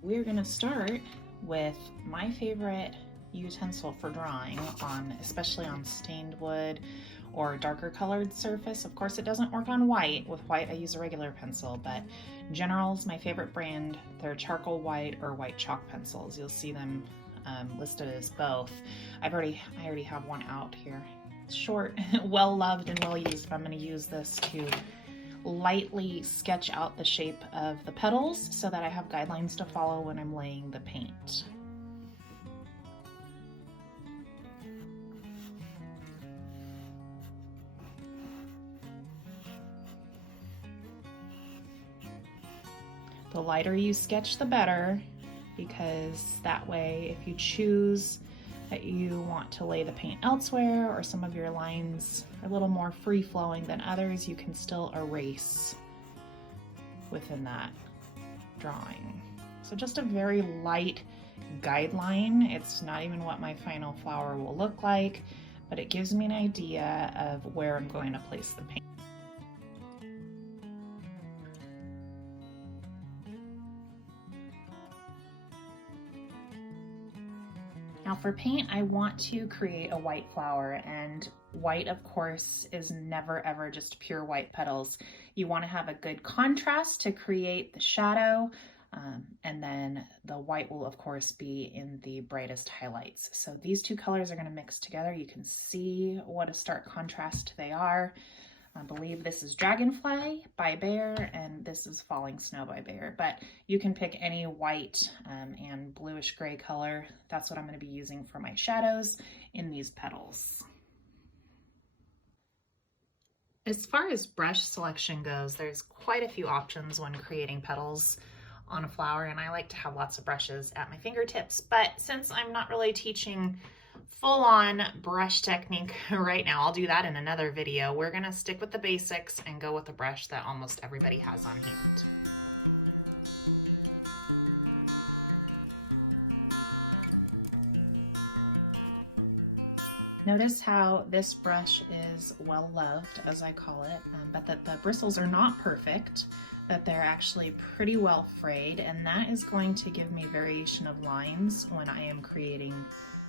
We're gonna start with my favorite utensil for drawing on, especially on stained wood or darker colored surface. Of course, it doesn't work on white. With white, I use a regular pencil, but General's my favorite brand. They're charcoal white or white chalk pencils. You'll see them listed as both. I already have one out here. It's short, well loved and well used, but I'm going to use this to lightly sketch out the shape of the petals so that I have guidelines to follow when I'm laying the paint. The lighter you sketch, the better, because that way if you choose that you want to lay the paint elsewhere or some of your lines are a little more free-flowing than others, you can still erase within that drawing. So just a very light guideline. It's not even what my final flower will look like, but it gives me an idea of where I'm going to place the paint. Now for paint, I want to create a white flower, and white, of course, is never ever just pure white petals. You want to have a good contrast to create the shadow, and then the white will, of course, be in the brightest highlights. So these two colors are going to mix together. You can see what a stark contrast they are. I believe this is Dragonfly by Bear, and this is Falling Snow by Bear, but you can pick any white and bluish gray color. That's what I'm going to be using for my shadows in these petals. As far as brush selection goes, there's quite a few options when creating petals on a flower, and I like to have lots of brushes at my fingertips, but since I'm not really teaching full-on brush technique right now, I'll do that in another video. We're gonna stick with the basics and go with a brush that almost everybody has on hand. Notice how this brush is well loved, as I call it, but that the bristles are not perfect, that they're actually pretty well frayed, and that is going to give me variation of lines when I am creating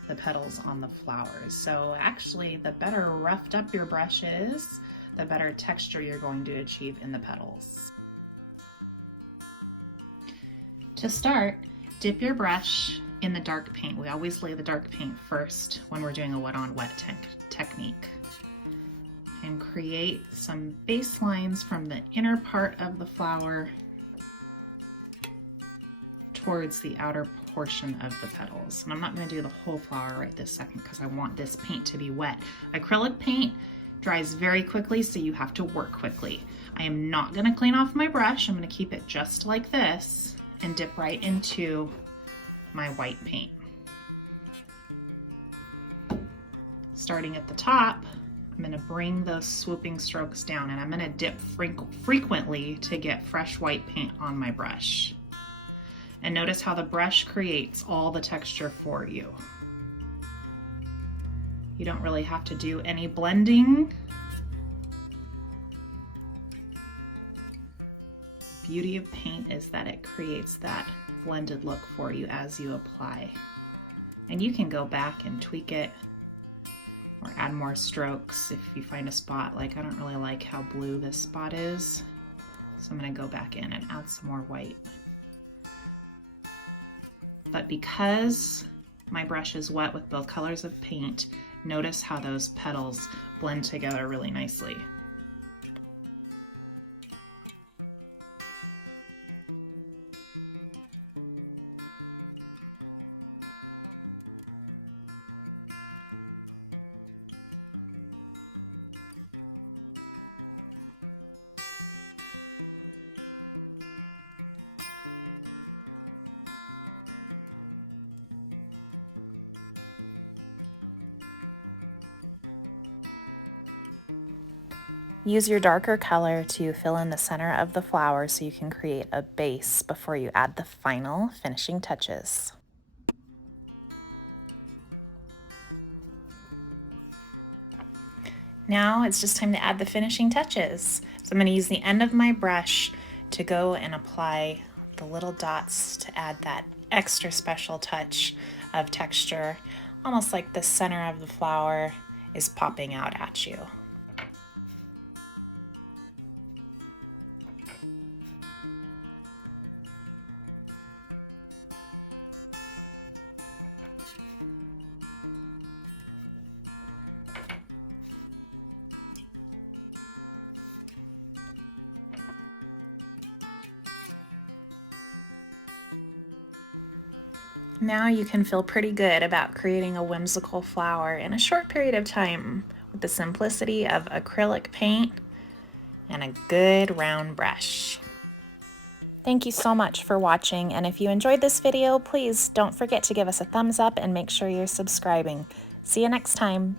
the petals on the flowers. So actually, the better roughed up your brush is, the better texture you're going to achieve in the petals. To start, dip your brush in the dark paint. We always lay the dark paint first when we're doing a wet on wet technique. And create some base lines from the inner part of the flower towards the outer portion of the petals. And I'm not going to do the whole flower right this second because I want this paint to be wet. Acrylic paint dries very quickly, so you have to work quickly. I am not going to clean off my brush. I'm going to keep it just like this and dip right into my white paint. Starting at the top, I'm going to bring those swooping strokes down, and I'm going to dip frequently to get fresh white paint on my brush. And notice how the brush creates all the texture for you. You don't really have to do any blending. The beauty of paint is that it creates that blended look for you as you apply. And you can go back and tweak it or add more strokes if you find a spot, like I don't really like how blue this spot is. So I'm gonna go back in and add some more white. But because my brush is wet with both colors of paint, notice how those petals blend together really nicely. Use your darker color to fill in the center of the flower so you can create a base before you add the final finishing touches. Now it's just time to add the finishing touches. So I'm going to use the end of my brush to go and apply the little dots to add that extra special touch of texture, almost like the center of the flower is popping out at you. Now you can feel pretty good about creating a whimsical flower in a short period of time with the simplicity of acrylic paint and a good round brush. Thank you so much for watching, and if you enjoyed this video, please don't forget to give us a thumbs up and make sure you're subscribing. See you next time.